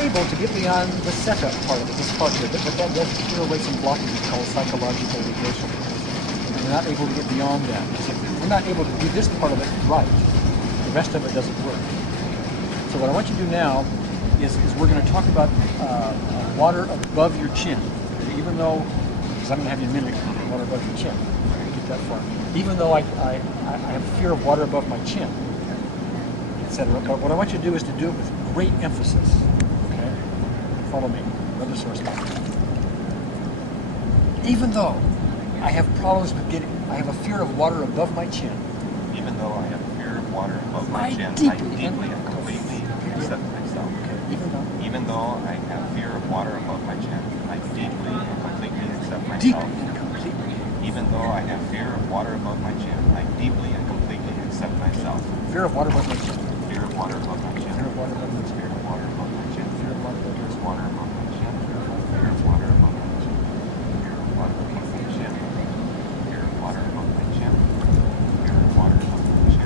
able to get beyond the setup part of it, this part of it, but that does clear away some blockages called psychological regression. And we're not able to get beyond that. Because if we're not able to do this part of it right, the rest of it doesn't work. So what I want you to do now is we're going to talk about water above your chin. Even though, because I'm going to have you mimic water above your chin, get that far. Even though I have fear of water above my chin, etc. But what I want you to do is to do it with great emphasis. Okay? Follow me. Another source. Even though I have problems with I have a fear of water above my chin. Even though I have fear of water above my chin, I deeply and completely accept myself. Okay. Even though I have fear of water above my chin, I deeply and completely accept myself. Even though I have fear of water above my chin, I deeply and completely accept myself. Fear of water above my chin. Fear of water above my chin. Fear of water above my chin. Fear of water above my chin. Fear of water above my chin. Water above my chin. Fear of water above my chin. Fear of water above my chin. Fear of water above my chin.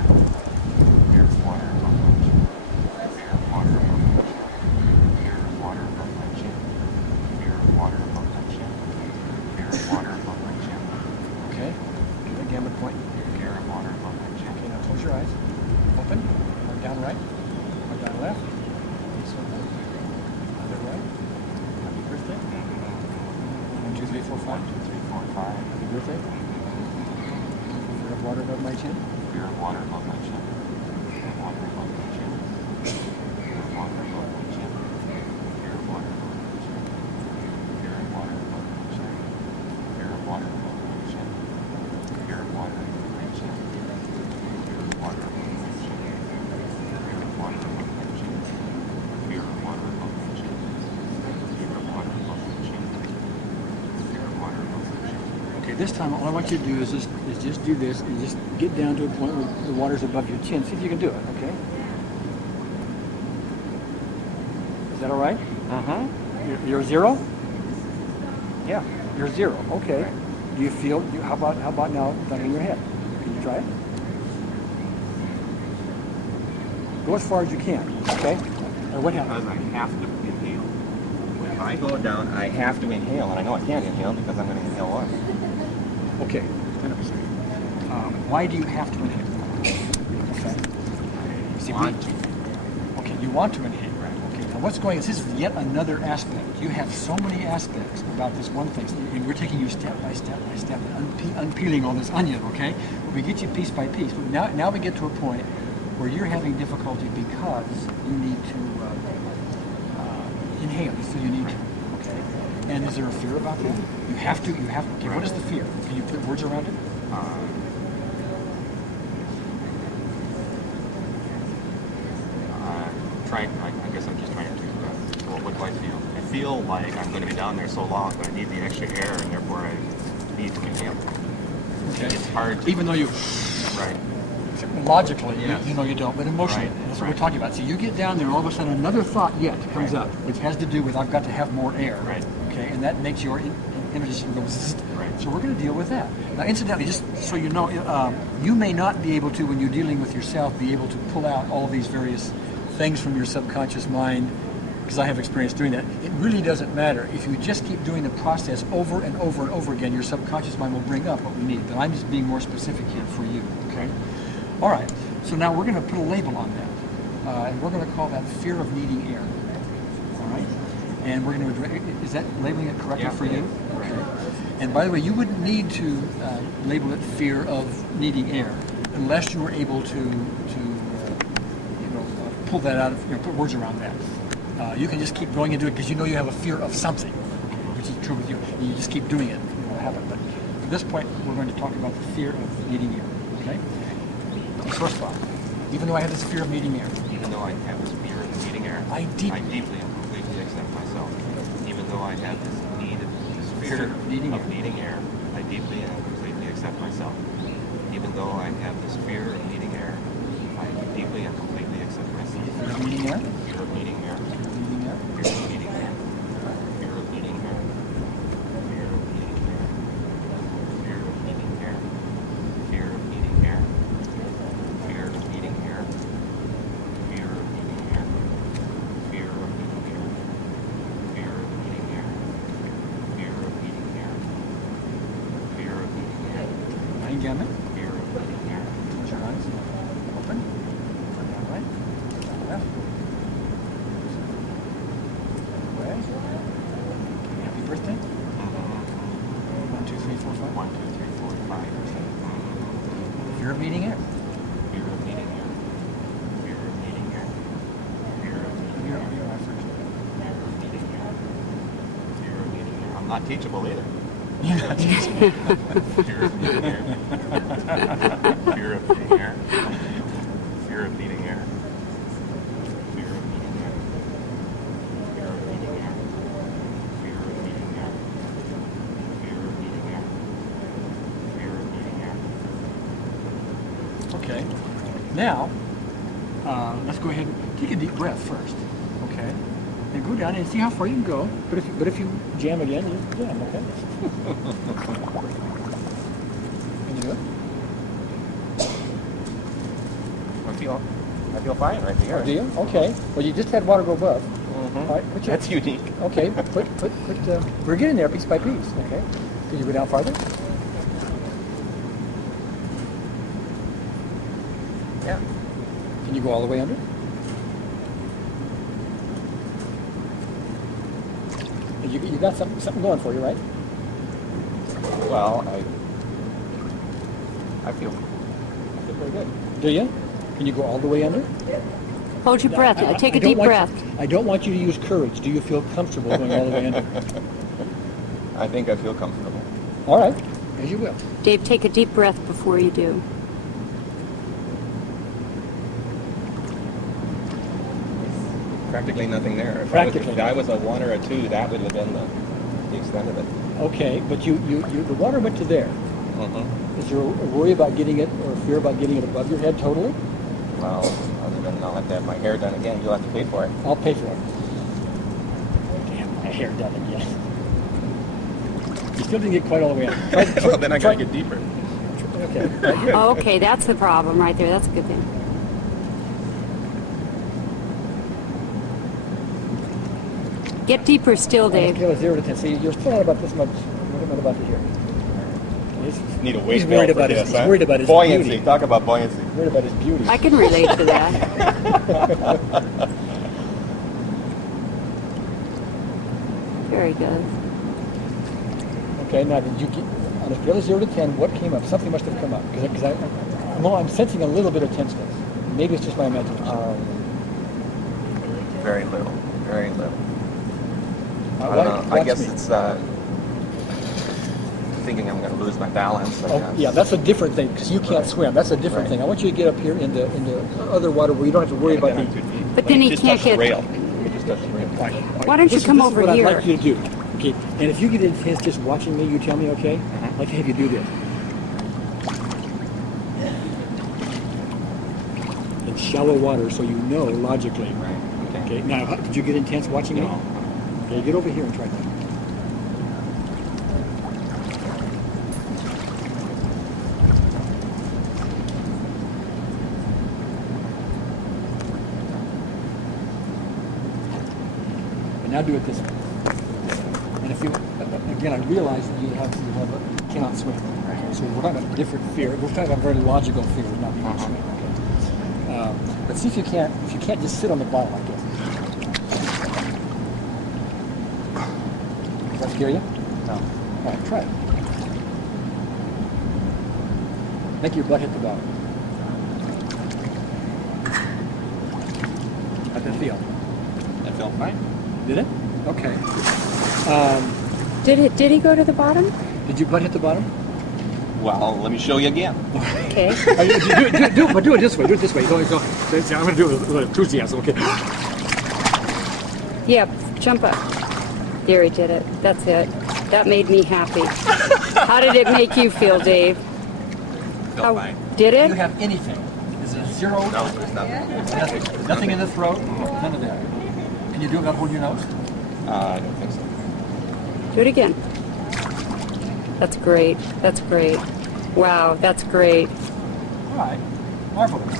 Fear of water above my chin. Fear of water above my chin. Fear of water above my chin. Fear of water above my chin. Fear of water above my chin. Fear of water above my chin. Okay. Give it again with point. Fear of water above my chin. Okay, now close your eyes. Open. Or down right. Or down left. So other right. Happy birthday. 1, 2, 3, 4, 5. 1, 2, 3, 4, 5. Happy birthday. Fear of water above my chin. Fear of water above my chin. Fear of water above my chin. Fear of water above my chin. Fear of water above my chin. Fear of water above my chin. Fear of water above my chin. Fear of water above my chin. Fear of water above my chin. Fear of water above my chin. Fear of water above my chin. Fear of water above my chin. Fear of water above my chin. Okay, this time all I want you to do is just do this and just get down to a point where the water's above your chin. See if you can do it, okay? Is that all right? You're 0? Yeah, you're 0. Okay. Do you feel? How about now down in your head? Can you try it? Go as far as you can. Okay. Or what happens? Because I have to inhale. If I go down, I have to inhale, and I know I can't inhale because I'm going to inhale water. Okay. Stand up a second. Why do you have to inhale? Okay. See, okay, you want to inhale. Okay. Now what's going on? This is yet another aspect. You have so many aspects about this one thing. And we're taking you step by step by step, unpeeling all this onion. Okay. We get you piece by piece. But now we get to a point where you're having difficulty because you need to inhale. You feel you need to. Okay. And is there a fear about that? You have to. Okay. What is the fear? Can you put words around it? I guess I'm just trying to. What do I feel? I feel like I'm going to be down there so long, but I need the extra air, and therefore I need to inhale. Okay. It's hard to. Even though you. Right. Logically, yes. you know you don't, but emotionally, Right. that's what we're talking about. So you get down there, and all of a sudden another thought comes up, which has to do with I've got to have more air. Right. Okay, and that makes your energy system go zzz. Right. So we're going to deal with that. Now, incidentally, just so you know, you may not be able to, when you're dealing with yourself, be able to pull out all these various things from your subconscious mind, because I have experience doing that. It really doesn't matter. If you just keep doing the process over and over and over again, your subconscious mind will bring up what we need. But I'm just being more specific here for you. Okay. All right. So now we're going to put a label on that, and we're going to call that fear of needing air. All right. And we're going to address. Is that labeling it correctly for you? Okay. And by the way, you wouldn't need to label it fear of needing air unless you were able to pull that out of, put words around that. You can just keep going into it because you know you have a fear of something, which is true with you. And you just keep doing it. You will have it. But at this point, we're going to talk about the fear of needing air. Okay? First thought. Even though I have this fear of needing air. Even though I have this fear of needing air, I deeply and completely accept myself. Even though I have this fear of needing air, I deeply and completely accept myself. Even though I have this fear of needing air, I deeply and completely accept myself. Fear of needing air? Fear of needing air. Fear of needing air? Fear of needing air. Fear of needing air. Fear of needing air. Fear of needing air. Fear of needing air. Fear of needing air. Fear of needing air. Fear of needing air. not teachable either. You're not teachable. Fear of needing air. Fear of needing air. Fear of needing air. Fear of needing air. Fear of needing air. Fear of needing air. Fear of needing air. Fear of needing air. Okay. Now, let's go ahead and take a deep breath first. Okay. And go down and see how far you can go. But if you jam again, you jam. Okay. Can you do it? I feel fine right here. Do you? Okay. Well, you just had water go above. Mm-hmm. All right. That's unique. Okay. We're getting there piece by piece. Okay. Can you go down farther? Yeah. Can you go all the way under? You got something going for you, right? Well, I feel pretty good. Do you? Can you go all the way under? Hold your breath. Take a I don't deep want breath. I don't want you to use courage. Do you feel comfortable going all the way under? I think I feel comfortable. All right, as you will. Dave, take a deep breath before you do. Practically nothing there. If Practically. I was a 1 or a 2, that would have been the extent of it. Okay, but the water went to there. Mm-hmm. Is there a worry about getting it or a fear about getting it above your head totally? Well, other than I'll have to have my hair done again, you'll have to pay for it. I'll pay for it. Damn, my hair done again. You still didn't get quite all the way up. Well, then I gotta get deeper. Okay. Right here. Oh, okay, that's the problem right there. That's a good thing. Get deeper still, On a Dave. scale of 0 to 10. See, you're still not about this much. What am I about to hear? Need a weight He's worried belt for about his. this, He's huh? worried about his buoyancy. beauty. Talk about buoyancy. He's worried about his beauty. I can relate to that. Very good. Okay, now did you get on a scale of 0 to 10? What came up? Something must have come up because I'm sensing a little bit of tenseness. Maybe it's just my imagination. Very little. Very little. I Watch- don't know. I watch guess me. it's thinking I'm going to lose my balance. I Oh, guess. yeah, that's a different thing because you can't Right. swim. That's a different Right. thing. I want you to get up here into other water where you don't have to worry about the. But then he just can't touch the get- rail. You just touch the rail. Why don't you come over This is here? what I'd like you to do. Okay, and if you get intense just watching me, you tell me, okay? I'd like to have you do this. In shallow water, so you know logically. Right. Okay, now, did you get intense watching me? No. Okay, get over here and try that. And now do it this way. And if you, again, I realize that you cannot swim. Okay, so we're talking about a different fear. We're talking about a very logical fear of not being able to swim. Okay. But see if you can't just sit on the bottom like this. Does that scare you? No. All right, try it. Make your butt hit the bottom. How'd that feel? That felt fine. Did it? Okay. Did he go to the bottom? Did your butt hit the bottom? Well, let me show you again. Okay. But do it this way. Do it this way. Go. I'm going to do it with enthusiasm. Okay. Yeah, jump up. There, he did it. That's it. That made me happy. How did it make you feel, Dave? Felt fine. Did Do it? you have anything? Is it a zero? No, there's nothing. Nothing in the throat? None of that. Can you do it without holding your nose? I don't think so. Do it again. That's great. That's great. Wow, that's great. All right. Marvelous.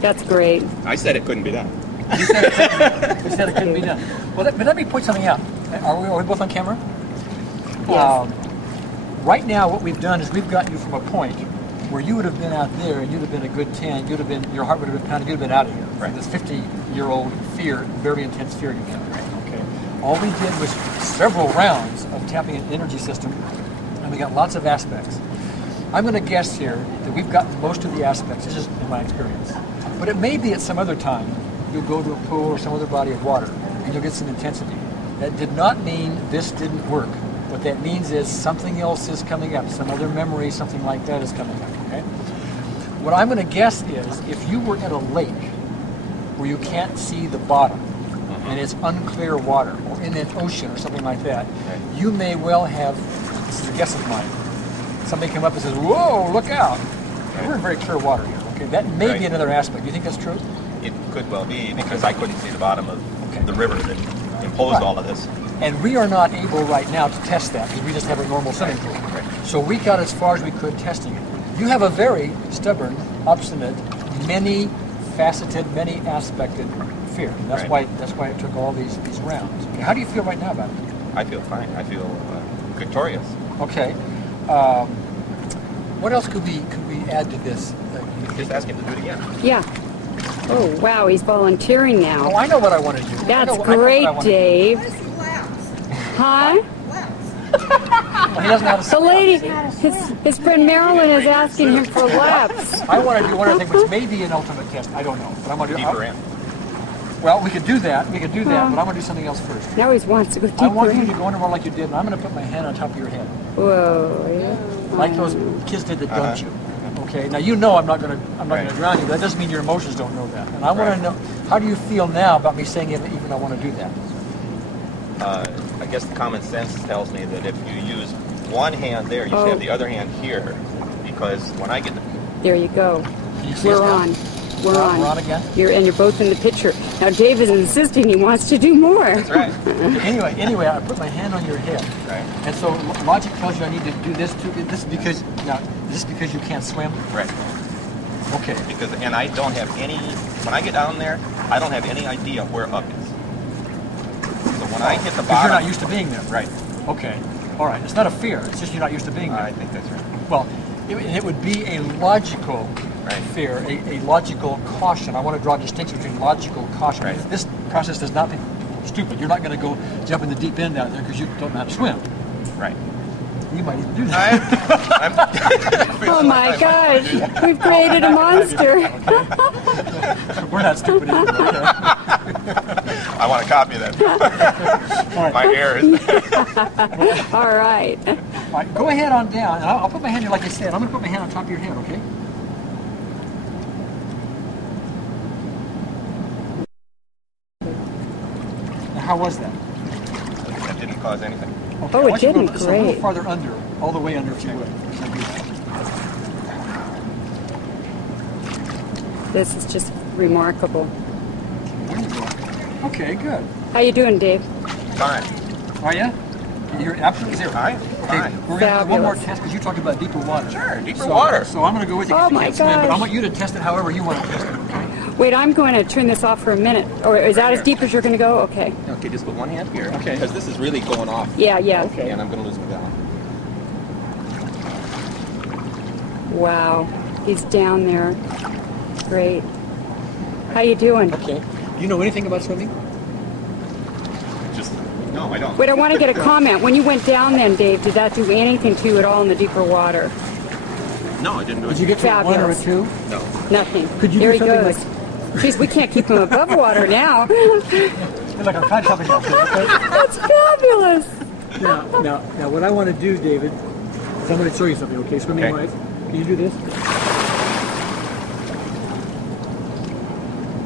That's great. I said it couldn't be done. You said it couldn't be done. Well, but let me point something out. Are we both on camera? Yes. Right now, what we've done is we've gotten you from a point where you would have been out there and you'd have been a good 10. You'd have been, your heart would have been pounding. You'd have been out of here. Right. This 50-year-old fear, very intense fear you have. Right. Okay. All we did was several rounds of tapping an energy system, and we got lots of aspects. I'm going to guess here that we've gotten most of the aspects. This is in my experience. But it may be at some other time you'll go to a pool or some other body of water and you'll get some intensity. That did not mean this didn't work. What that means is something else is coming up, some other memory, something like that is coming up, okay? What I'm going to guess is if you were at a lake where you can't see the bottom and it's unclear water, or in an ocean or something like that, you may well have, this is a guess of mine, somebody come up and says, whoa, look out. We're in very clear water here, okay? That may be another aspect. Do you think that's true? It could well be, because I couldn't see the bottom of the river that imposed all of this. And we are not able right now to test that because we just have a normal swimming pool. So we got as far as we could testing it. You have a very stubborn, obstinate, many-faceted, many-aspected fear. That's why it took all these rounds. Okay, how do you feel right now about it? I feel fine. I feel victorious. Okay. What else could we add to this? Just ask him to do it again. Yeah. Oh, wow, he's volunteering now. Oh, I know what I want to do. That's great, Dave. Huh? Well, he doesn't have a The lady, his friend Marilyn is asking him for laps. I want to do one other thing, which may be an ultimate test. I don't know. But I'm going to do Deeper in. Well, we could do that. But I'm going to do something else first. Now he wants to go deeper. I want you to go underwater like you did, and I'm going to put my hand on top of your head. Whoa, yeah. Like those kids did that dumped you. Okay. Now you know I'm not going to drown you, but that doesn't mean your emotions don't know that. And I want to know, how do you feel now about me saying even I want to do that? I guess the common sense tells me that if you use one hand there, you should have the other hand here, because when I get the... There you go. We're on. We're on. We're on again? You're both in the picture. Now Dave is insisting he wants to do more. That's right. Anyway, I put my hand on your head. Right. And so logic tells you I need to do this too. This is because you can't swim? Right. Okay. And I don't have any, when I get down there, I don't have any idea where up is. So when I hit the bottom... Because you're not used to being there. Right. Okay. All right. It's not a fear. It's just you're not used to being there. I think that's right. Well, it would be a logical fear, a logical caution. I want to draw a distinction between logical caution. Right. This process does not be stupid. You're not going to go jump in the deep end out there because you don't know how to swim. Right. You might even do that. Oh my gosh, we've created a monster. We're not stupid either. Okay? I want a copy of that. All right. My hair is... All right. All right, go ahead on down, and I'll put my hand here like I said. I'm going to put my hand on top of your head, okay? Now, how was that? That didn't cause anything. Okay, Oh, it didn't. Just a little Great. farther under, all the way under if you would. This is just remarkable. There you go. Okay, good. How you doing, Dave? Fine. Are you? You're absolutely zero. Fine. Okay, Fine. we're going to do one more Fabulous. test because you talked about deeper water. Sure, deeper water. So I'm going to go with you Oh because you my can't swim, but I gosh. want you to test it however you want to test it, okay? Wait, I'm going to turn this off for a minute. Or is that as deep as you're going to go? Okay. Okay, just put one hand here. Okay. Because this is really going off. Yeah, yeah. Okay. And I'm going to lose my balance. Wow. He's down there. Great. How you doing? Okay. Do you know anything about swimming? Just, no, I don't. Wait, I want to get a comment. When you went down then, Dave, did that do anything to you at all in the deeper water? No, I didn't do it. Did you get to a 1 or a Fabulous. 2? No. Nothing. Could you There do he something goes. Jeez, we can't keep him above water now. Look, I'm trying something else. Okay? That's fabulous. Now, what I want to do, David, is I'm going to show you something, okay? Swimming Okay. wise. Can you do this?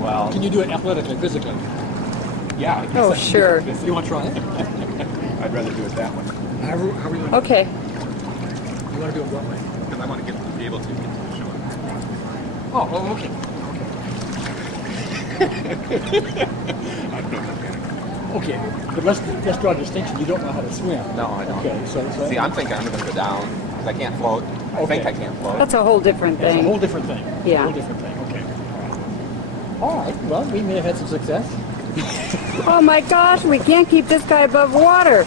Well, Can you do it athletically, physically? yeah. I guess Oh, I can sure. do it. You want to try it? I'd rather do it that way. How are we going to Okay. You want to do it what way? Because I want to be able to get to the shore. Oh, okay. I don't know. Okay, but let's draw a distinction. You don't know how to swim. No, I don't. Okay, so See, I'm thinking I'm going to go down because I can't float. I Okay. think I can't float. That's a whole different it's a whole thing. different thing. Yeah. A whole different thing. Okay. All right. Well, we may have had some success. Oh my gosh, we can't keep this guy above water.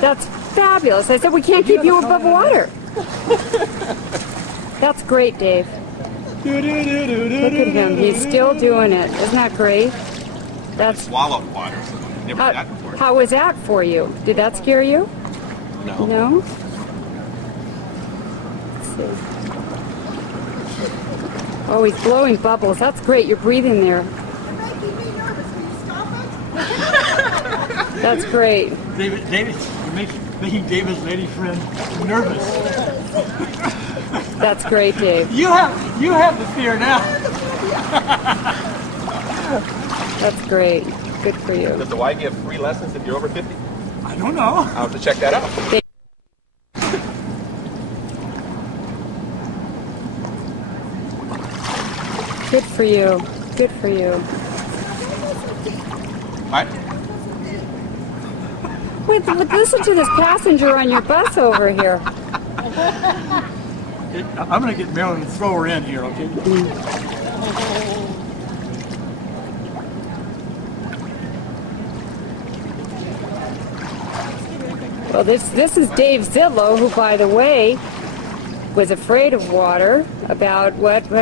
That's fabulous. I said we can't keep you above water. That's great, Dave. Look at him. He's still doing it. Isn't that great? That's Swallowed water, so I've never done that before. how was that for you? Did that scare you? No. No? Let's see. Oh, he's blowing bubbles. That's great. You're breathing there. You're making me nervous. Can you stop it? That's great. David, you're making David's lady friend nervous. That's great, Dave. You have the fear now. That's great. Good for you. Does the Y give free lessons if you're over 50? I don't know. I'll have to check that out. Good for you. Good for you. What? Wait, listen to this passenger on your bus over here. I'm going to get Marilyn and throw her in here, okay? Well, this is Dave Zidlow, who, by the way, was afraid of water. About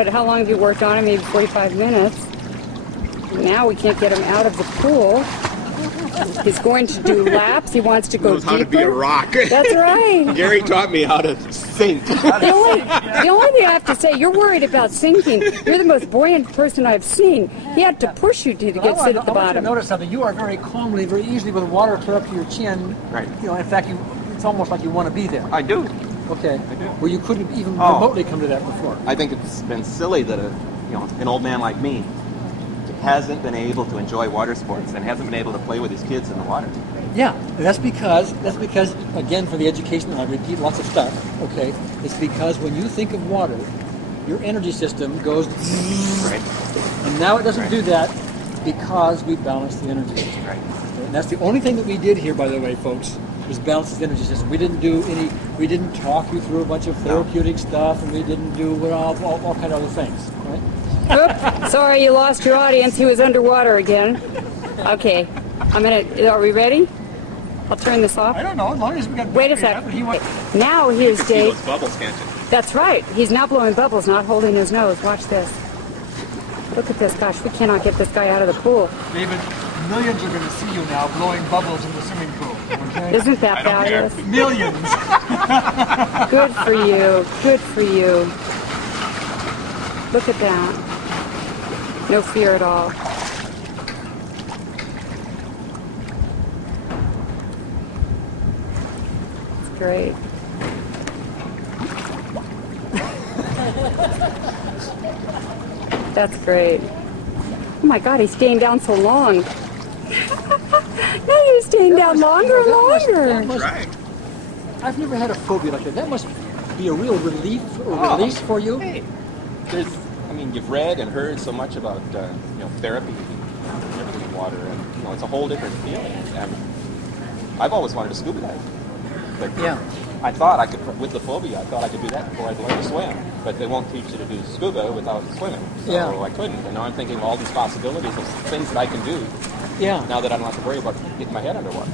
how long have you worked on it? Maybe 45 minutes. Now we can't get him out of the pool. He's going to do laps. He wants to go Knows deeper. how to be a rock. That's right. Gary taught me how to sink. The only thing I have to say, you're worried about sinking. You're the most buoyant person I've seen. He had to push you to get sit at the I want you to bottom. notice something. You are very calmly, very easily, with water clear up to your chin. Right. You know, in fact, it's almost like you want to be there. I do. Okay. I do. Where you couldn't even remotely come to that before. I think it's been silly that an old man like me hasn't been able to enjoy water sports and hasn't been able to play with his kids in the water. Yeah, that's because again, for the education, and I repeat lots of stuff. Okay, it's because when you think of water, your energy system goes, Right. and now it doesn't do that because we balance the energy system. Right. And that's the only thing that we did here, by the way, folks, was balance the energy system. We didn't talk you through a bunch of therapeutic stuff, and we didn't do all kind of other things, right? Oops, sorry, you lost your audience. He was underwater again. Okay, are we ready? I'll turn this off. I don't know, as long as we got... Wait a second. Now here's See Dave. those bubbles, can't you? That's right. He's now blowing bubbles, not holding his nose. Watch this. Look at this. Gosh, we cannot get this guy out of the pool. David, millions are going to see you now blowing bubbles in the swimming pool. Okay? Isn't that fabulous? Millions. Good for you. Good for you. Look at that. No fear at all. It's great. That's great. Oh my God, he's staying down so long. Now he's staying down longer and longer. Right. I've never had a phobia like that. That must be a real relief or release for you. Hey, you've read and heard so much about therapy, everything in water, and it's a whole different feeling. And I've always wanted to scuba dive. But Yeah. I thought I could, with the phobia, I thought I could do that before I'd learn to swim. But they won't teach you to do scuba without swimming. So Yeah. I couldn't. And now I'm thinking of all these possibilities of things that I can do Yeah. now that I don't have to worry about getting my head underwater.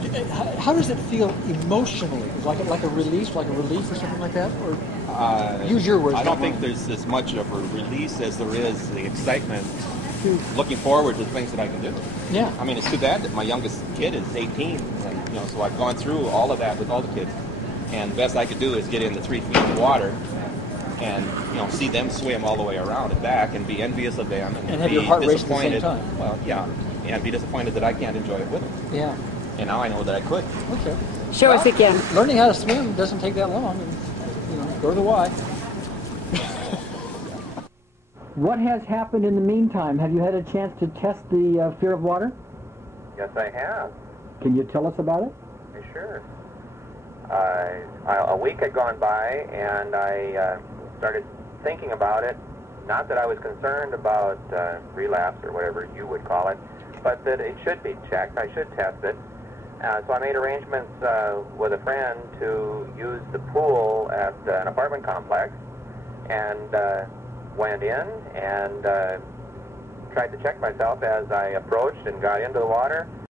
How does it feel emotionally? Is it like a release, like a relief or something like that? Or use your words. I don't not think mine. there's as much of a release as there is the excitement, looking forward to the things that I can do. Yeah. I mean, it's too bad that my youngest kid is 18, and so I've gone through all of that with all the kids, and the best I could do is get in the 3 feet of water, and see them swim all the way around and back, and be envious of them, And have be your heart race at the disappointed. same time. Well, yeah, and be disappointed that I can't enjoy it with them. Yeah. And now I know that I could. Okay. Show us again. Learning how to swim doesn't take that long. And, go to the Y. What has happened in the meantime? Have you had a chance to test the fear of water? Yes, I have. Can you tell us about it? Sure. A week had gone by, and I started thinking about it. Not that I was concerned about relapse or whatever you would call it, but that it should be checked. I should test it. So I made arrangements with a friend to use the pool at an apartment complex, and went in and tried to check myself as I approached and got into the water.